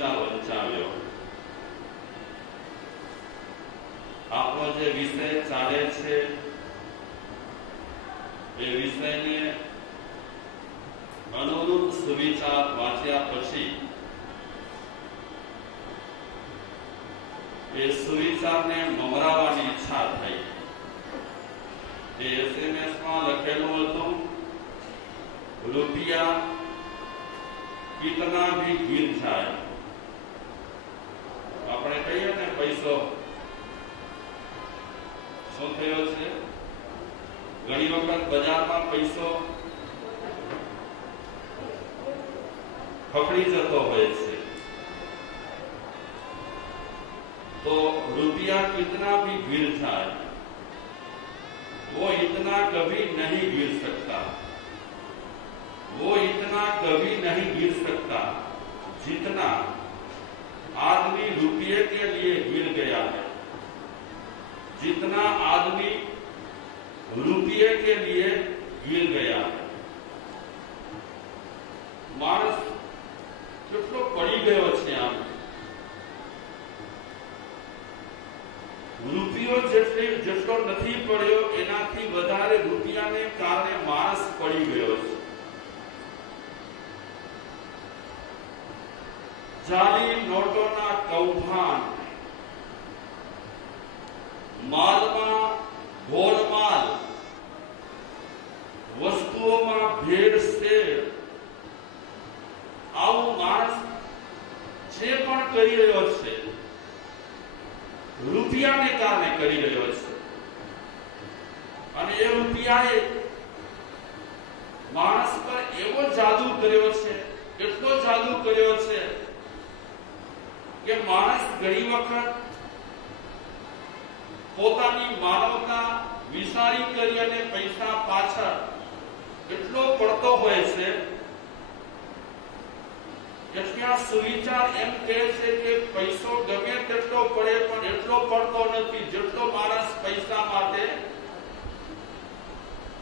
સુવિચાર વંચાવ્યો. આપણો જે વિષય ચાલે છે એ વિષયને અનુરૂપ સુવિચાર વાંચ્યા પછી એ સુવિચારને મમરાવવાની ઈચ્છા થઈ. એ SMS માં લખેલું હતું, રૂપિયા કિતના ભી ગીર જાય. આપણે કહીએ ને પૈસો શું થયો છે. ઘણી વખત બજારમાં પૈસો ફફડી જતો હોય છે, तो रुपया कितना भी गिर जाए वो इतना कभी नहीं गिर सकता, वो इतना कभी नहीं गिर सकता जितना आदमी रुपये के लिए गिर गया है, जितना आदमी रुपये के लिए गिर गया है. मानस કેટલો પડી ગયો છે. આમ રૂપિયો જેટલો નથી પડ્યો એનાથી વધારે રૂપિયાને કારણે માણસ પડી ગયો છે. જાલી નોટોના કૌભાંડ, માલમાં ગોળમાલ, વસ્તુઓમાં ભેળસેળ, આવું માણસ જે પણ કરી રહ્યો છે રૂપિયાને કારણે કરી રહ્યો છે. અને એ રૂપિયાએ માણસ પર એવો જાદુ કર્યો છે, એટલો જાદુ કર્યો છે કે માણસ ઘણી વખત પોતાની માનવતા વિસારી કરી અને પૈસા પાછળ એટલો પડતો હોય છે કે ત્યાં સુવિચાર એમ કહે છે કે પૈસો ગમે તેટલો પડે પણ એટલો પડતો નથી જેટલો માણસ પૈસા માટે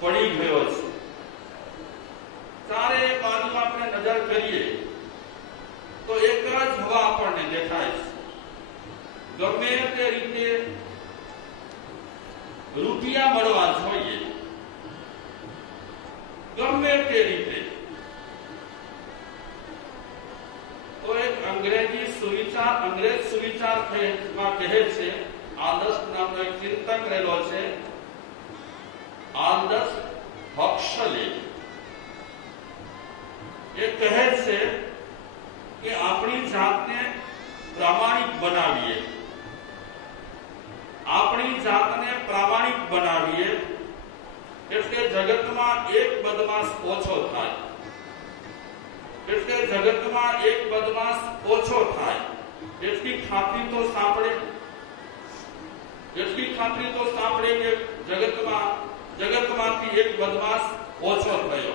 પડી ગયો છે. ચારે બાજુ આપણે નજર કરીએ તો એક જ હવા આપણને દેખાય છે. ગમે તે રીતે રૂપિયા મળવા જોઈએ, ગમે તે રીતે. तो एक अंग्रेज सुविचार में कहे छे, आदर्श नामनो एक चिंतक रहेलो छे, आदर्श हक्सले. ये कहे छे कि अपनी जातने प्रामाणिक बनावीए, अपनी जातने प्रामाणिक बनावीए એટલે જગતમાં એક બદમાશ ઓછો થાય, એટલે જગતમાં એક બદમાશ ઓછો થાય. એટલી ખાતરી તો સાંભળે કે જગતમાંથી એક બદમાશ ઓછો થયો.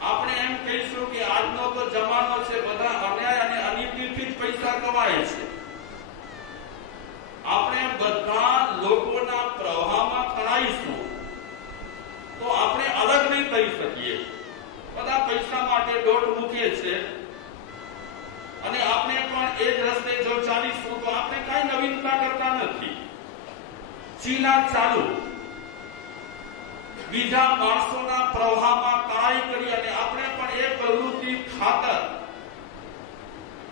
આપણે એમ કહીશું કે આજનો તો જમાનો છે, બધા અન્યાય અને અનીતિથી જ પૈસા કમાય છે. આપણે બધા લોકોના પ્રવાહમાં તણાઈશું તો આપણે અલગ નહીં થઈ શકીએ. બધા પૈસા માટે દોટ મૂકીએ છે અને આપણે પણ એ જ રસ્તે જો ચાલીશું તો આપણે કઈ નવીનતા કરતા નથી. ચીલા ચાલુ બીજા માણસોના પ્રવાહમાં તણાઈ કરી અને આપણે પણ એ પ્રવૃત્તિ ખાતર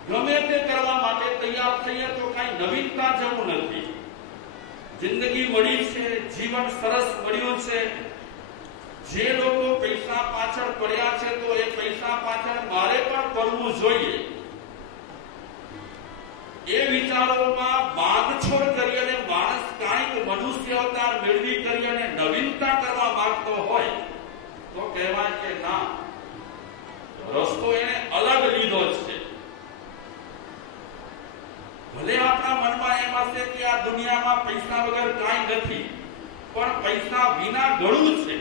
ગમે તે કરવા માટે તૈયાર થઈએ તો કઈ નવીનતા જેવું નથી. જિંદગી મળી છે, જીવન સરસ મળ્યું છે. જે લોકો પૈસા પાછળ પડ્યા છે તો એ પૈસા પાછળ મારે પણ પડવું જોઈએ એ વિચારોમાં બાંધછોડ કરી અને માણસ કાંઈક મનુષ્ય અવતાર મેળવી કરી અને નવીનતા કરવા માંગતો હોય તો કહેવાય કે ના, રસ્તો એને અલગ લીધો છે. ભલે આપણા મનમાં એમ હશે કે આ દુનિયામાં પૈસા વગર કાંઈ નથી, પણ પૈસા વિના ઘણું છે.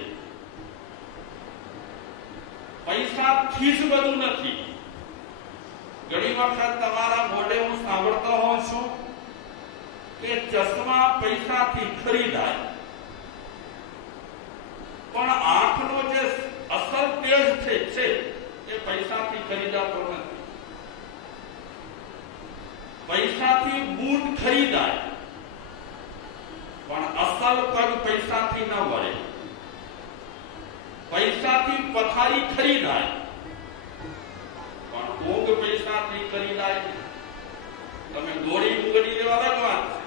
પૈસાથી જ બધું નથી. ઘણી વખત તમારા મોઢે હું સાંભળતો હોઉં છું કે ચશ્મા પૈસાથી ખરીદાય, પણ આંખનો જે અસલ તેજ છે એ પૈસાથી ખરીદાતો નથી. પૈસાથી બૂટ ખરીદાય પણ અસલ પગ પૈસાથી ન વળે. પૈસાથી પથારી ખરીદાય પણ ઊંઘ પૈસાથી ખરીદાય. તમે દોરી ઊંઘની લેવા અલગ વાત છે,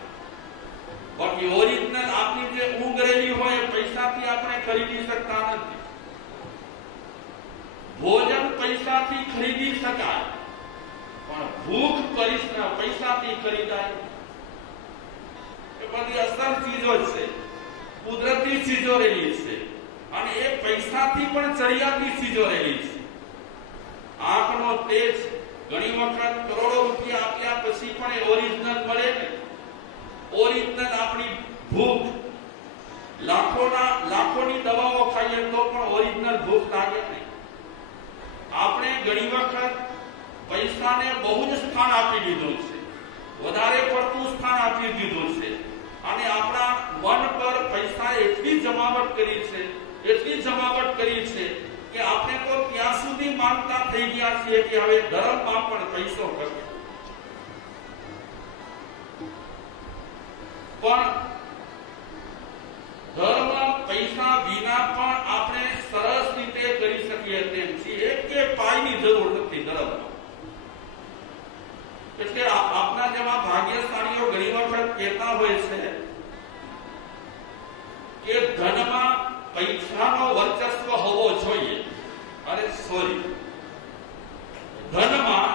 બાકી ઓરિજિનલ આપની જે ઊંઘ રહેલી હોય પૈસાથી આપણે ખરીદી શકતા નથી. ભોજન પૈસાથી ખરીદી શકાય પણ ભૂખ પૈસાથી ખરીદાય. એ બધી અસલ ચીજો છે, કુદરતી ચીજો રહેલી છે અને એ પૈસાથી પણ ચડિયાતી ચીજો રહેલી છે. આંખનો તેજ ઘણી વખત કરોડો રૂપિયા આપ્યા પછી પણ એ ઓરિજિનલ મળે ને. ઓરિજિનલ આપણી ભૂખ લાખોની દવાઓ ખાઈએ તો પણ ઓરિજિનલ ભૂખ લાગે નહીં. આપણે ઘણી વખત પૈસાને બહુ જ સ્થાન આપી દીધું છે, વધારે પડતું સ્થાન આપી દીધું છે અને આપણા મન પર પૈસા એટલી જમાવટ કરી છે કે આપણે તો ત્યાં સુધી માનતા થઈ ગયા છીએ કે હવે ધર્મમાં પણ પૈસો કરવો. પણ ધર્મ પૈસા વિના પણ આપણે સરસ રીતે કરી શકીએ તેમ છીએ કે પાયની જરૂર નથી ધર્મમાં. એટલે આપના જેવા ભાગ્યશાળીઓ ઘણી વખત કહેતા હોય છે કે ધનમાં પૈસાનો વર્ચસ્વ હોવો જોઈએ. અરે સોરી, ધનમાં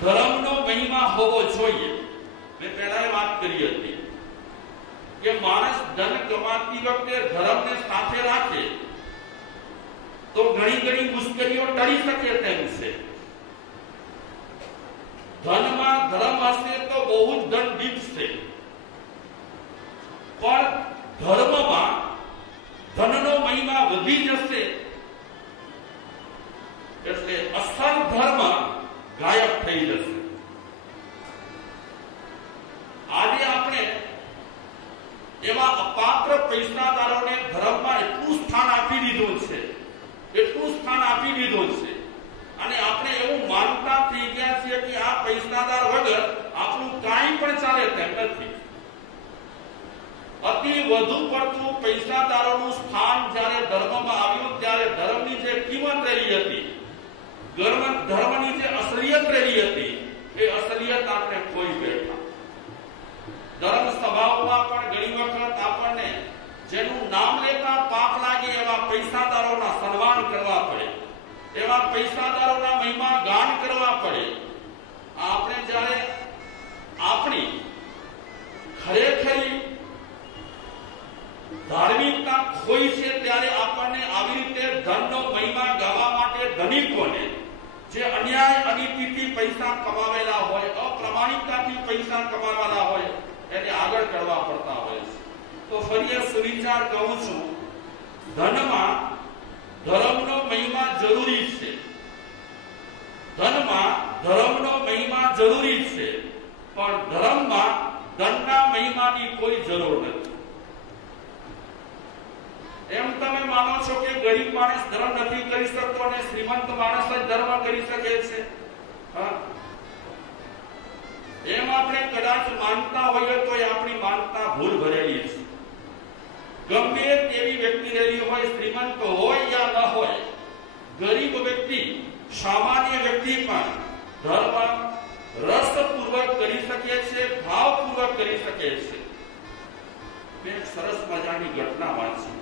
ધર્મનો મહિમા હોવો જોઈએ. મેં પહેલા વાત કરી હતી કે માણસ ધન કમાતી વખતે ધર્મને સાથે રાખે તો ઘણી મુશ્કેલીઓ ટળી શકે તેમ છે. ધનમાં ધર્મ હશે તો બહુ જ ધન દીપશે, પણ ધર્મમાં ધનનો મહિમા વધી જશે એટલે અસલ ધર્મ ગાયબ થઈ જશે. આજે આપણે એવા અપાત્ર પૈસાદારોને ધર્મમાં એટલું સ્થાન આપી દીધું છે અને આપણે એવું માનતા થઈ ગયા છીએ કે આ પૈસાદાર વગર આપણું કાંઈ પણ ચાલે તેમ નથી. અતિ વધુ પડતું પૈસાદારોનું સ્થાન જ્યારે ધર્મમાં આવ્યું ત્યારે ધર્મની જે કિંમત રહેલી હતી, ધર્મની જે અસલિયત રહેલી હતી એ અસલિયત આપણે ખોઈ બેઠા. ધર્મ સભાઓમાં પણ ઘણી વખત આપણને જેનું નામ લેતા પાપ લાગે એવા પૈસાદારોના સન્માન કરવા પડે, એવા પૈસાદારોના મહિમા ગાન કરવા પડે. આપણે જ્યારે આપણી ખરેખરી ધાર્મિકતા ખોઈ છે ત્યારે આપણને આવી રીતે ધનનો મહિમા ગાવા માટે ધનિકોને જે અન્યાય અનીતિથી પૈસા કમાવેલા હોય, અપ્રામાણિકતાથી પૈસા કમાવેલા હોય એને આગળ કરવા પડતા હોય છે. તો ફરી સુવિચાર કહું છું, ધનમાં ધર્મનો મહિમા જરૂરી છે. ધનમાં ધર્મનો મહિમા જરૂરી છે, પણ ધર્મમાં ધનના મહિમાની કોઈ જરૂર નથી. એમ તમે માનો છો કે ગરીબ માણસ ધર્મ નથી કરી શકતો અને શ્રીમંત માણસ જ ધર્મ કરી શકે છે? એમ આપણે કદાચ માનતા હોઈએ તો આપણી માનતા ભૂલ ભરેલી છે. ગમે તેવી વ્યક્તિ રહેલી હોય, શ્રીમંત હોય યા ન હોય, ગરીબ વ્યક્તિ, સામાન્ય વ્યક્તિ પણ ધર્મ રસપૂર્વક કરી શકે છે, ભાવપૂર્વક કરી શકે છે. મેં સરસ મજાની ઘટના વાંચી.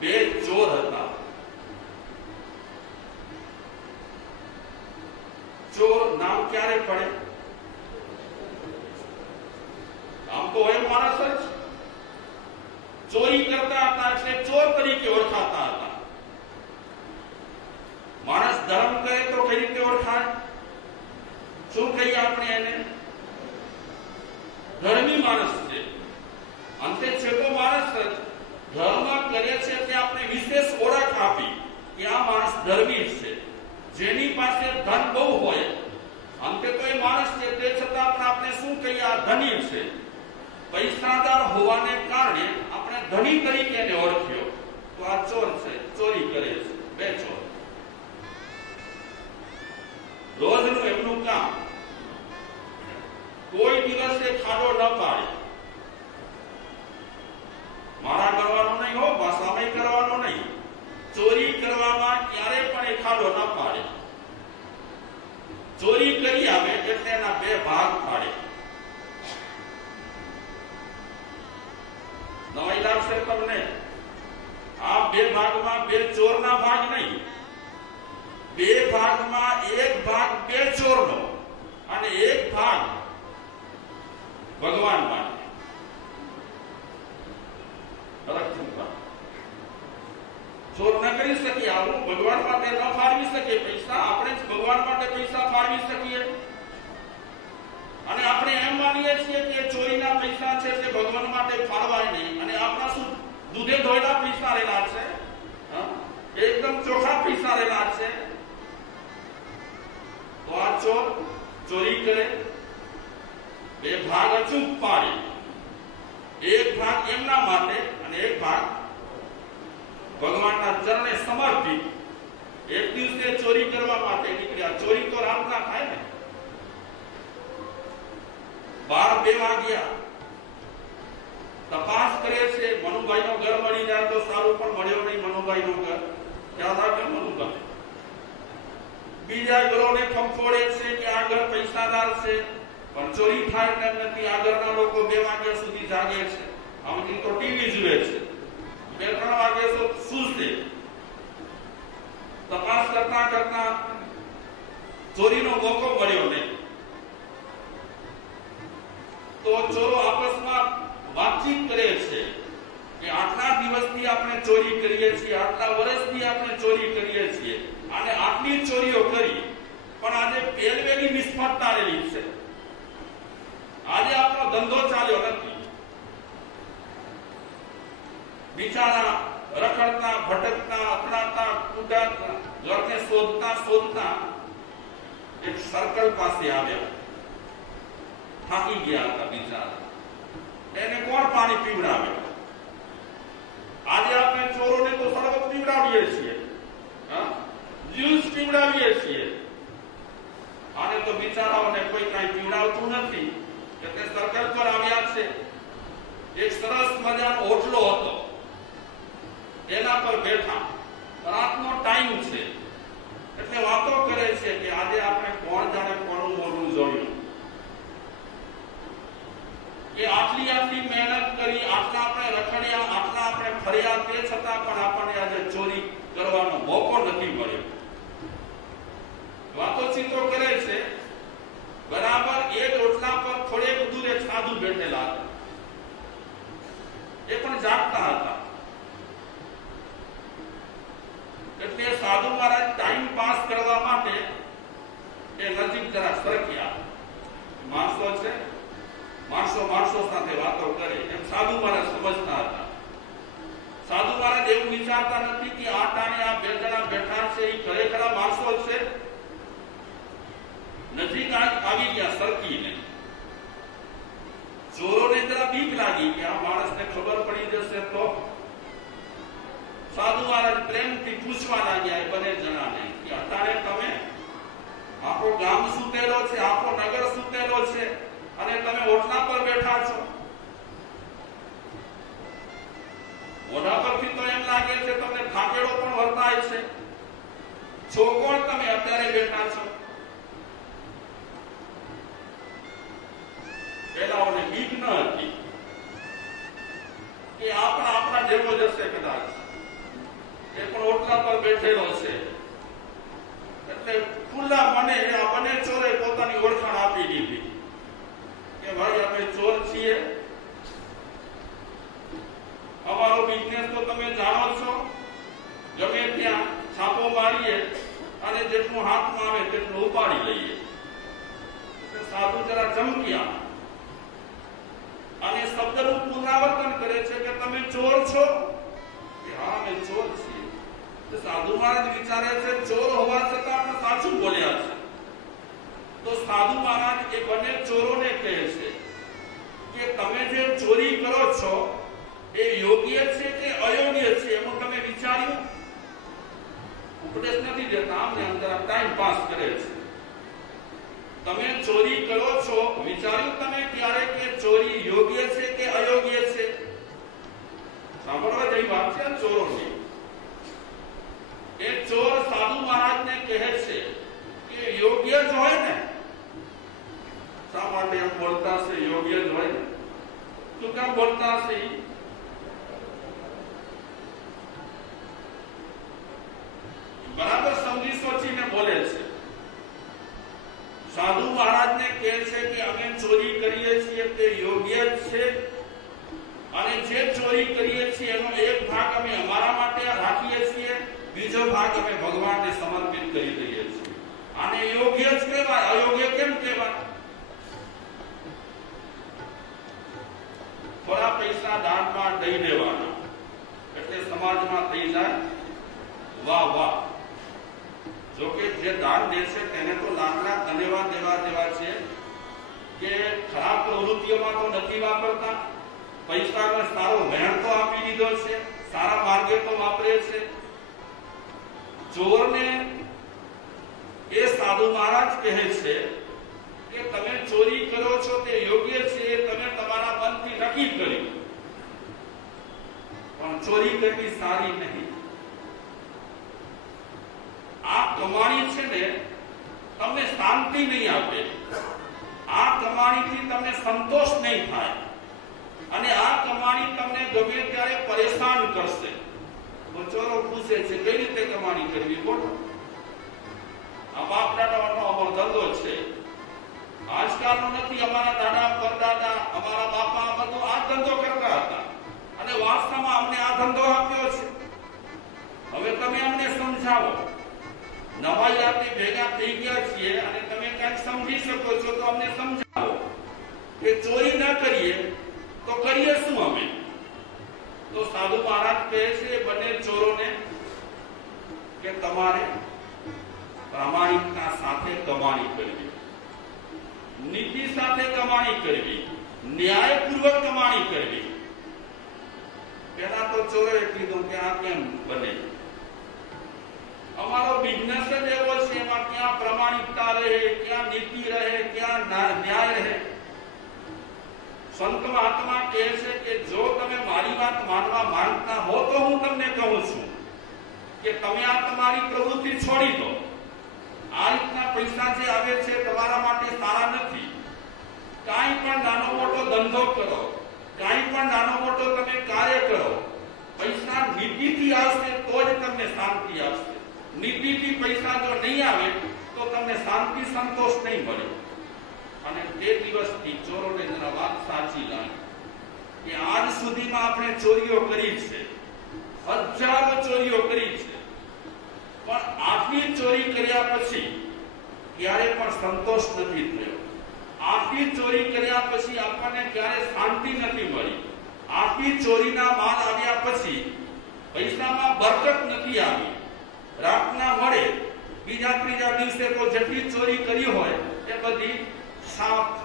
બે ચોર હતા. ચોર નામ ક્યારે પડે? આમ તો એ માણસ જ ચોરી કરતા હતા એટલે ચોર તરીકે ઓળખાતા હતા. માણસ ધર્મ કરે તો કઈ રીતે ઓળખાય? શું કહીએ આપણે એને? ધર્મી માણસ છે. અંતે છે તો માણસ જ. ધર્મ કરે છે તે આપણે વિશેષ ઓળખ આપી કે આ માણસ ધર્મી છે. જેની પાસે ધન બહુ હોય, અંતે તો એ માણસ છે, તે છતાં પણ આપણે શું કહીએ? આ ધની છે. પૈસાદાર હોવાને કારણે આપણે ધની તરીકે એને ઓળખ્યો. તો આ ચોર છે, ચોરી કરે છે. બે ચોર. રોજનું એમનું કામ, કોઈ દિવસે ખાડો ન પાડે. મારા કરવાનો નહીં હો, ભાષામાં કરવાનો નહીં. ચોરી કરવામાં ક્યારે પણ એ ખાડો ન પાડે. ચોરી કરી આવે એટલે એના બે ભાગ પાડે. નવાઈ લાગશે તમને? આ બે ભાગમાં બે ચોરના ભાગ નહીં, બે ભાગમાં એક ભાગ બે ચોરનો અને એક ભાગ ભગવાન માટે. ચોર ન કરી શકીએ, આવું ભગવાન માટે ન ફાળવી શકીએ પૈસા, આપણે જ ભગવાન માટે પૈસા ફાળવી શકીએ. અને આપણે એમ માનીએ છીએ કે ચોરીના પૈસા છે તે ભગવાન માટે ફાળવાય નહીં, અને આપણા શું દૂધે ધોયેલા પૈસા રહેલા છે, એકદમ ચોખ્ખા પૈસા રહેલા છે. તો આ ચોર ચોરી કરે, બે ભાગ અચૂક પાડે, એક ભાગ એમના માટે અને એક ભાગ ભગવાનના ચરણે સમર્પિત. એક દિવસે ચોરી કરવા માટે નીકળ્યા. ચોરી તો રાતના થાય ને. 12-2 વાગ્યા તપાસ કરે છે. મનુભાઈ નું ઘર મળી જાય તો સારું, પણ મળ્યો નહીં મનુભાઈ નું ઘર. ક્યાં રાખે મનુભાઈ? બીજા ઘરોને ખંખોળે છે કે આ ઘર પૈસાદાર છે, પણ ચોરી થાય તેમ નથી. આ ઘરના લોકો 2 વાગ્યા સુધી જાગે છે, આમથી તો ટીવી જુએ છે, 2-3 વાગે તો સૂઝે. તપાસ કરતા કરતા ચોરીનો મોકો મળ્યો નહીં. તો ચોરો આપસમાં વાતચીત કરે છે કે આટલા દિવસથી આપણે ચોરી કરીએ છીએ, આટલા વર્ષથી આપણે ચોરી કરીએ છીએ, અને આટલી ચોરીઓ કરી, પણ આજે પેલવેની નિષ્ફળતા રહેલી છે. આજે આપણો ધંધો ચાલ્યો નથી. બિચારા રખડતા ભટકતા અથડાતા કૂદાતા ઘરને શોધતા શોધતા એક સર્કલ પાસે આવ્યા. થાકી ગયા હતા બિચારા. એને કોણ પાણી પીવડાવે? આજે આપણે ચોરોને તો શરબત પીવડાવીએ છીએ, જ્યુસ પીવડાવીએ છીએ, આને તો બિચારાઓને કોઈ કાંઈ પીવડાવતું નથી. એટલે સર્કલ પર આવ્યા છે. એક સરસ મજાનો ઓટલો હતો, એના પર બેઠા. રાતનો ટાઈમ છે એટલે વાતો કરે છે કે આજે આપણે કોણ જાણે કોનું મોઢું જોયું, કે આટલી આટલી મહેનત કરી, આટલા આપણે રખડ્યા, આટલા આપણે ફર્યા, તે છતાં પણ આપણને આજે ચોરી કરવાનો મોકો નથી મળ્યો. વાતોચીતો કરે છે. બરાબર એ ઓટલા પર થોડેક દૂર એક સાધુ બેઠેલા હતા. એ પણ જાગતા હતા. એટલે સાધુ મહારાજ ટાઈમ પાસ કરવા માટે એ નજીક જરા સરક્યા. માણસો છે, માણસો સાથે વાતો કરે એમ સાધુ મહારાજ સમજતા હતા. સાધુ મહારાજ એવું વિચારતા નથી કે આ ટાણે આ 2 જણા બેઠા છે એ ખરેખર માણસો છે. નજીક આવી ગયા સરકીને. ચોરોને જરા બીક લાગી કે આ માણસને ખબર પડી જશે તો. સાધુ મહારાજ પ્રેમથી પૂછવા લાગ્યા એ બંને જણાને કે અટાણે તમે, આખો ગામ સૂતેલો છે, આખો નગર સૂતેલો છે, અને તમે ઓટલા પર બેઠા છો. મોઢા પરથી તો એમ લાગે છે તમને થાકેડો પણ વર્તાય છે. છો કોણ તમે અત્યારે બેઠા છો? પેલાઓને બીક ન હતી કે આપણા જેવો જ હશે કદાચ, એ પણ ઓટલા પર બેઠેલો છે. એટલે ખુલ્લા મને આ બંને ચોરે પોતાની ઓળખાણ આપી દીધી કે ભાઈ અમે ચોર છીએ, અમારો બિઝનેસ તો તમે જાણો છો, ગમે ત્યાં છાપો મારીએ અને જેટલું હાથમાં આવે તેટલું ઉપાડી લઈએ. સાધુ જરા ચમક્યા અને શબ્દનું પુનરાવર્તન કરે છે કે તમે ચોર છો? કે હા અમે ચોર છીએ. સાધુ મહારાજ વિચારે છે ચોર હોવા છતાં આપણે સાચું બોલ્યા છે. તો સાધુ મહારાજ એ બંને ચોરોને કહે છે કે તમે જે ચોરી કરો છો એ યોગ્ય છે કે અયોગ્ય છે એનું તમે વિચાર્યું? ઉપદેશ નથી દેતા, આમને અંદર ટાઈમ પાસ કરે છે. તમે ચોરી કરો છો, વિચાર્યું તમે ક્યારે કે ચોરી યોગ્ય છે કે અયોગ્ય છે? સાંભળવા જેવી વાત છે ચોરોની. એ ચોર સાધુ મહારાજને કહે છે કે યોગ્ય જ હોય ને. શા માટે એમ બોલતા છે? યોગ્ય જ હોય ને. શું કામ બોલતા છે? બરાબર સમજી સોચીને બોલે છે. સાધુ મહારાજને કહે છે કે અમે ચોરી કરીએ છીએ તે યોગ્ય છે, અને જે ચોરી કરીએ છીએ એનો એક ભાગ અમે અમારા માટે રાખીએ છીએ, બીજો ભાગ અમે ભગવાનને સમર્પિત કરી દઈએ છીએ. આને યોગ્ય જ કહેવાય, અયોગ્ય કેમ કહેવાય? થોડા પૈસા દાનમાં દઈ દેવાના એટલે સમાજમાં થઈ જાય વાહ વાહ. જોકે જે દાન દેશે તેને તો લાખ લાખ ધન્યવાદ દેવા દેવા છે કે ખરાબ પ્રવૃત્તિઓમાં તો નથી વાપરતા. પૈસાનો સારો વહેણ તો આપી દીધો છે, સારા માર્ગે તો વાપરે છે. ચોરને એ સાધુ મહારાજ કહે છે કે તમે ચોરી કરો છો તે યોગ્ય છે, તમે તમારા મનથી નક્કી કર્યું, પણ ચોરી કરવી સારી નહીં. આ કમાણી છે ને તમને શાંતિ નહીં આપે, આ કમાણીથી તમને સંતોષ નહીં થાય, અને આ કમાણી તમને ગમે ત્યારે પરેશાન કરશે. તો ચોરો પૂછે છે કઈ રીતે કમાણી કરવી? બોલો. આ બાપ દાદાનો અમારો ધંધો છે, આજકાલનો નથી. અમારા દાદા પરદાદા અમારા બાપા બધું આ ધંધો કરતા હતા, અને વાસ્તવમાં અમને આ ધંધો આપ્યો છે. હવે તમે અમને સમજાવો. નવા જાતિ ભેગા થઈ ગયા છીએ અને તમે કંઈક સમજી શકો છો તો અમને સમજાવો કે ચોરી ન કરીએ તો કરીએ શું અમે? તો સાધુ મહારાજ કહે છે બંને ચોરોને કે તમારે પ્રામાણિકતા સાથે કમાણી કરવી, નીતિ સાથે કમાણી કરવી, ન્યાયપૂર્વક કમાણી કરવી. પેલા તો ચોરોએ કીધું કે આ કેમ બને? અમારો બિઝનેસ જ એવો છે, એમાં ક્યાં પ્રામાણિકતા રહે, ક્યાં નીતિ રહે, ક્યાં ન્યાય રહે? સંત મહાત્મા કહે છે કે જો તમે મારી વાત માનવા માંગતા હો તો હું તમને કહું છું કે તમે આ તમારી પ્રવૃત્તિ છોડી દો. આ રીતના પૈસા જે આવે છે તમારા માટે સારા નથી. કાંઈ પણ નાનો મોટો ધંધો કરો, કાંઈ પણ નાનો મોટો તમે કાર્ય કરો, પૈસા નીતિથી આવશે તો જ તમને શાંતિ આવશે. નીતિથી પૈસા જો નહીં આવે તો તમને શાંતિ સંતોષ નહીં મળે. અને તે દિવસથી ચોરોને જરા વાત સાચી લાગી કે આજ સુધીમાં આપણે ચોરીઓ કરી છે, હજારો ચોરીઓ કરી છે, પણ આટલી ચોરી કર્યા પછી ક્યારે પણ સંતોષ નથી થયો. આટલી ચોરી કર્યા પછી આપણને ક્યારે શાંતિ નથી મળી. આટલી ચોરીના માલ આવ્યા પછી પૈસામાં બરકત નથી આવી. રાતના મળે બીજા ત્રીજા દિવસે તો જેટલી ચોરી કરી હોય એ બધી સાફ